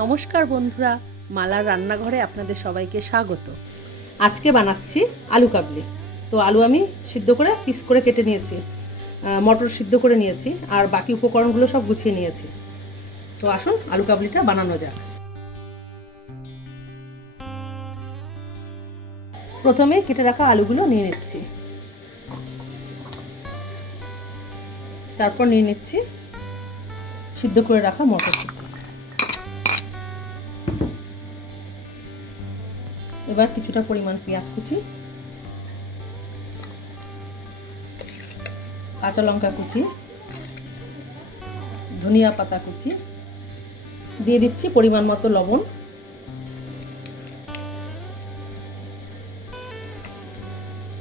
নমস্কার বন্ধুরা, মালার রান্নাঘরে আপনাদের সবাইকে স্বাগত। আজকে বানাচ্ছি আলু কাবলি। তো আলু আমি সিদ্ধ করে পিস করে কেটে নিয়েছি, মটর সিদ্ধ করে নিয়েছি, আর বাকি উপকরণগুলো সব গুছিয়ে নিয়েছি। তো আসুন আলু কাবলিটা বানানো যাক। প্রথমে কেটে রাখা আলুগুলো নিয়ে নিচ্ছি, তারপর নিয়ে নিচ্ছি সিদ্ধ করে রাখা মটর। এবার কিছুটা পরিমাণ পেঁয়াজ কুচি, কাঁচা লঙ্কা কুচি, ধনিয়া পাতা কুচি, দিয়ে দিচ্ছি পরিমাণ মতো লবণ,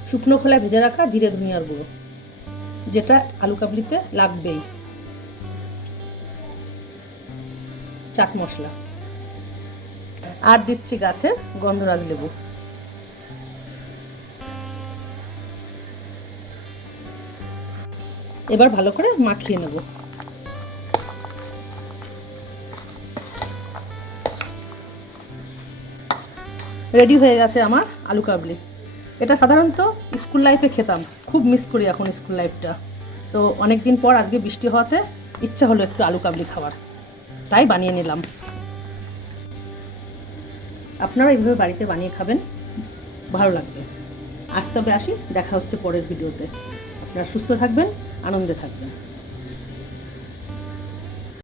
শুকনো খোলায় ভেজে রাখা জিরে ধনিয়ার গুঁড়ো, যেটা আলু কাবলিতে লাগবেই, চাট মশলা, আর দিচ্ছি গাছের গন্ধরাজ লেবু। এবার ভালো করে মাখিয়ে নেব। রেডি হয়ে গেছে আমার আলু কাবলি। এটা সাধারণত স্কুল লাইফে খেতাম, খুব মিস করি এখন স্কুল লাইফটা। তো অনেক দিন পর আজকে বৃষ্টি হওয়াতে ইচ্ছা হলো একটু আলু কাবলি খাওয়ার, তাই বানিয়ে নিলাম। আপনারা এইভাবে বাড়িতে বানিয়ে খাবেন, ভালো লাগবে। আজ তবে আসি, দেখা হচ্ছে পরের ভিডিওতে। আপনারা সুস্থ থাকবেন, আনন্দে থাকবেন।